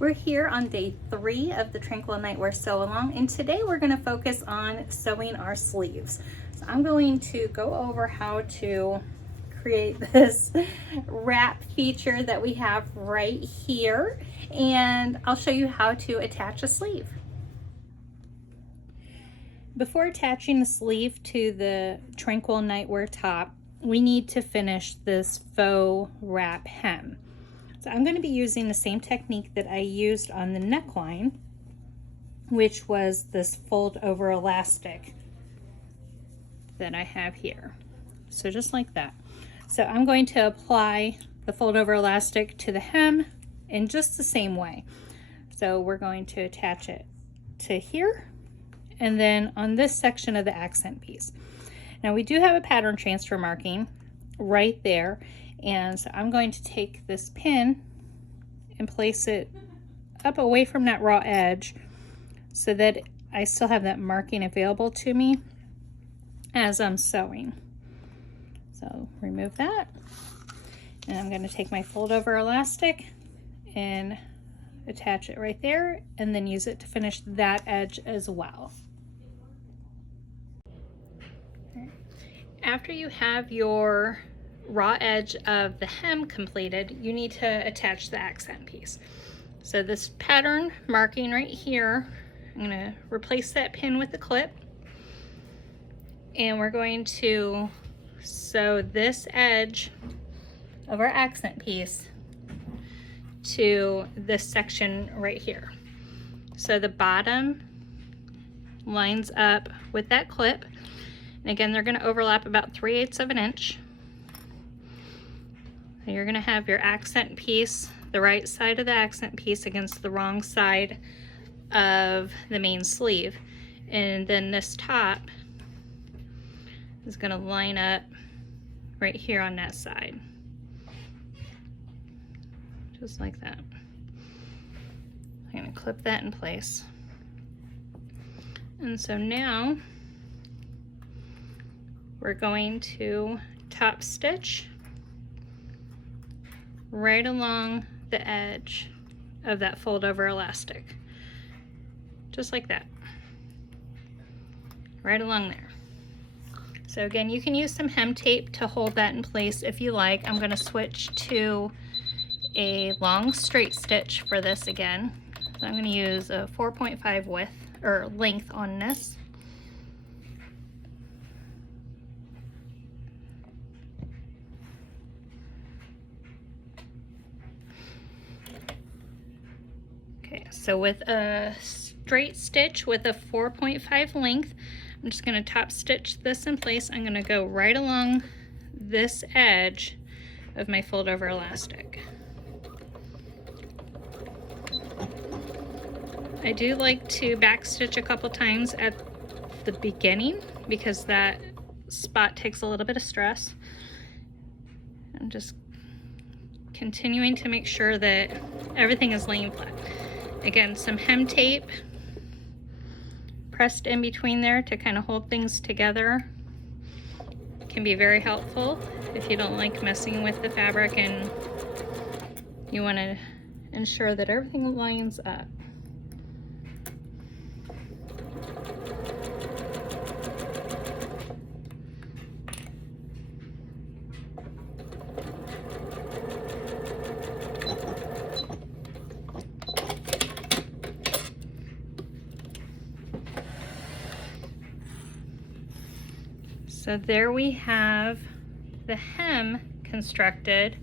We're here on day 3 of the Tranquil Nightwear Sew Along, and today we're going to focus on sewing our sleeves. So I'm going to go over how to create this wrap feature that we have right here, and I'll show you how to attach a sleeve. Before attaching the sleeve to the Tranquil Nightwear top, we need to finish this faux wrap hem. So I'm going to be using the same technique that I used on the neckline, which was this fold over elastic that I have here. So just like that. So I'm going to apply the fold over elastic to the hem in just the same way. So we're going to attach it to here and then on this section of the accent piece. Now we do have a pattern transfer marking right there. And so I'm going to take this pin and place it up away from that raw edge so that I still have that marking available to me as I'm sewing. So remove that. And I'm going to take my fold over elastic and attach it right there and then use it to finish that edge as well. After you have your raw edge of the hem completed, you need to attach the accent piece. So this pattern marking right here, I'm going to replace that pin with the clip, and we're going to sew this edge of our accent piece to this section right here. So the bottom lines up with that clip, and again they're going to overlap about 3/8 of an inch. You're going to have your accent piece, the right side of the accent piece against the wrong side of the main sleeve. And then this top is going to line up right here on that side. Just like that. I'm going to clip that in place. And so now we're going to top stitch right along the edge of that fold over elastic, just like that, right along there. So again, you can use some hem tape to hold that in place if you like. I'm going to switch to a long straight stitch for this again. So I'm going to use a 4.5 width or length on this. Okay, so with a straight stitch with a 4.5 length, I'm just going to top stitch this in place. I'm going to go right along this edge of my fold over elastic. I do like to back stitch a couple times at the beginning because that spot takes a little bit of stress. I'm just continuing to make sure that everything is laying flat. Again, some hem tape pressed in between there to kind of hold things together can be very helpful if you don't like messing with the fabric and you want to ensure that everything lines up. So there we have the hem constructed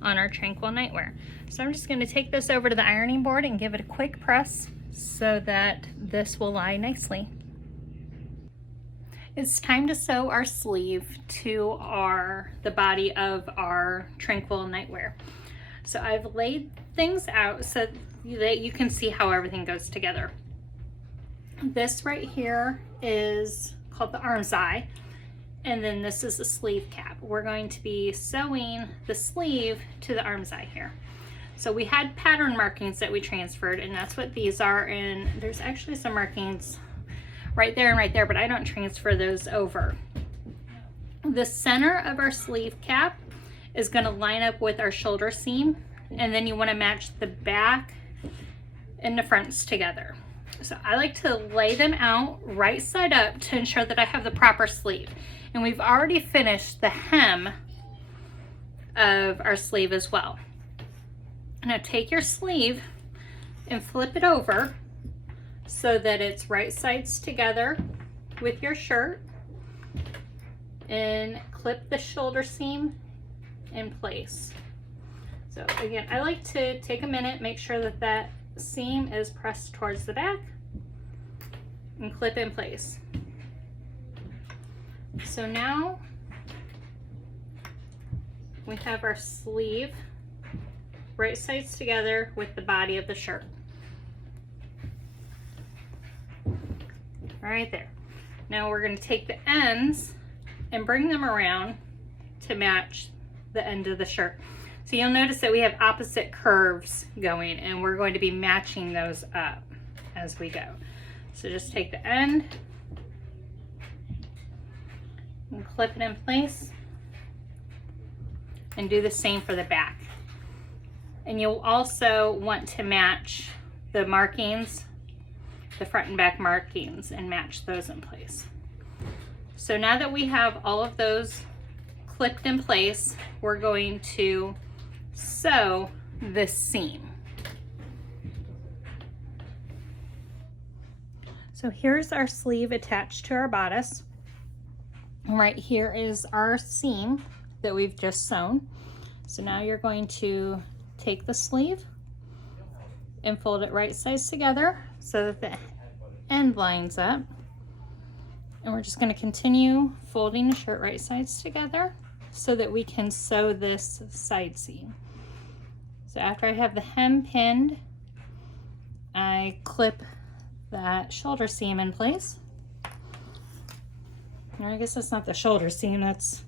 on our Tranquil Nightwear. So I'm just going to take this over to the ironing board and give it a quick press so that this will lie nicely. It's time to sew our sleeve to the body of our Tranquil Nightwear. So I've laid things out so that you can see how everything goes together. This right here is called the arm's eye. And then this is the sleeve cap. We're going to be sewing the sleeve to the arm's eye here. So we had pattern markings that we transferred, and that's what these are. And there's actually some markings right there and right there, but I don't transfer those over. The center of our sleeve cap is going to line up with our shoulder seam, and then you want to match the back and the fronts together. So I like to lay them out right side up to ensure that I have the proper sleeve. And we've already finished the hem of our sleeve as well. Now take your sleeve and flip it over so that it's right sides together with your shirt, and clip the shoulder seam in place. So again, I like to take a minute, make sure that that seam is pressed towards the back, and clip in place. So now we have our sleeve right sides together with the body of the shirt. Right there. Now we're going to take the ends and bring them around to match the end of the shirt. So you'll notice that we have opposite curves going, and we're going to be matching those up as we go. So just take the end and clip it in place, and do the same for the back. And you'll also want to match the markings, the front and back markings, and match those in place. So now that we have all of those clipped in place, we're going to sew this seam. So here's our sleeve attached to our bodice. Right here is our seam that we've just sewn. So now you're going to take the sleeve and fold it right sides together so that the end lines up. And we're just going to continue folding the shirt right sides together so that we can sew this side seam. So after I have the hem pinned, I clip that shoulder seam in place. Or I guess that's not the shoulder seam, that's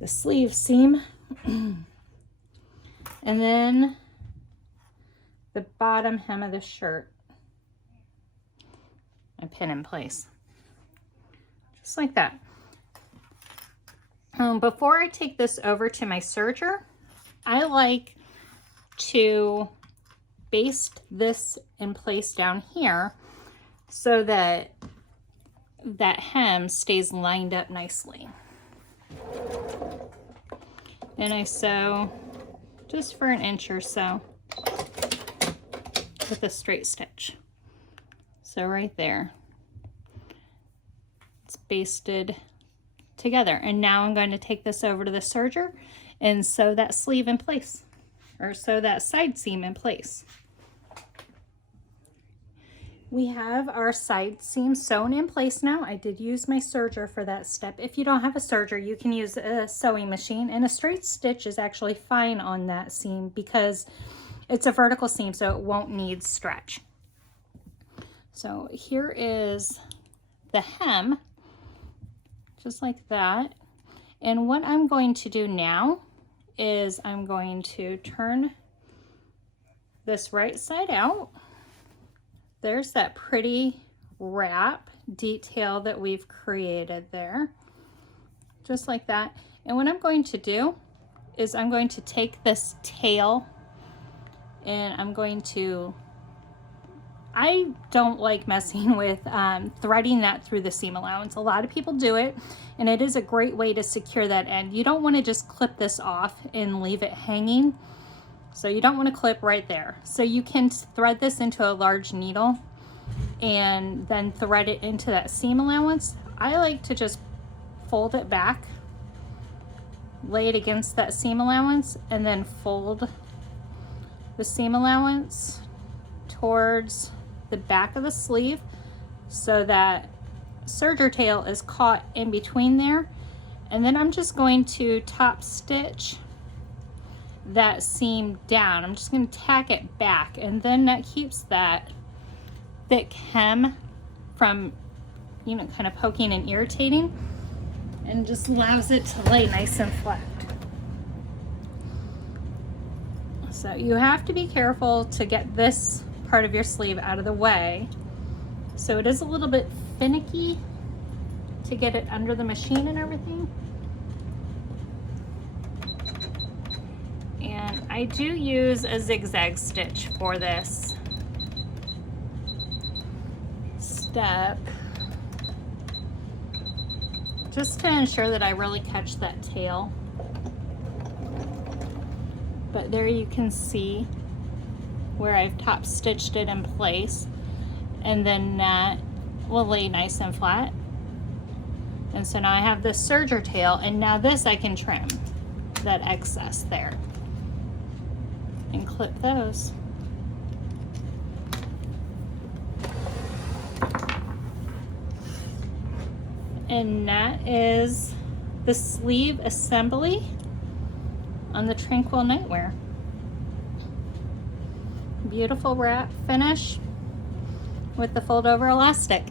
the sleeve seam. And then the bottom hem of the shirt I pin in place. Just like that. Before I take this over to my serger, I like to baste this in place down here so that that hem stays lined up nicely. And I sew just for an inch or so with a straight stitch. So right there, it's basted together. And now I'm going to take this over to the serger and sew that sleeve in place, or sew that side seam in place. We have our side seam sewn in place now. I did use my serger for that step. If you don't have a serger, you can use a sewing machine, and a straight stitch is actually fine on that seam because it's a vertical seam, so it won't need stretch. So here is the hem, just like that. And what I'm going to do now is I'm going to turn this right side out. There's that pretty wrap detail that we've created there, just like that. And what I'm going to do is I'm going to take this tail and I'm going to, I don't like messing with threading that through the seam allowance. A lot of people do it, and it is a great way to secure that end. You don't want to just clip this off and leave it hanging. So you don't want to clip right there. So you can thread this into a large needle and then thread it into that seam allowance. I like to just fold it back, lay it against that seam allowance, and then fold the seam allowance towards the back of the sleeve so that serger tail is caught in between there. And then I'm just going to top stitch that seam down. I'm just going to tack it back, and then that keeps that thick hem from, you know, kind of poking and irritating, and just allows it to lay nice and flat. So you have to be careful to get this part of your sleeve out of the way. So it is a little bit finicky to get it under the machine and everything. And I do use a zigzag stitch for this step just to ensure that I really catch that tail. But there you can see where I've top stitched it in place, and then that will lay nice and flat. And so now I have the serger tail, and now this I can trim that excess there and clip those. And that is the sleeve assembly on the Tranquil Nightwear. Beautiful wrap finish with the fold over elastic.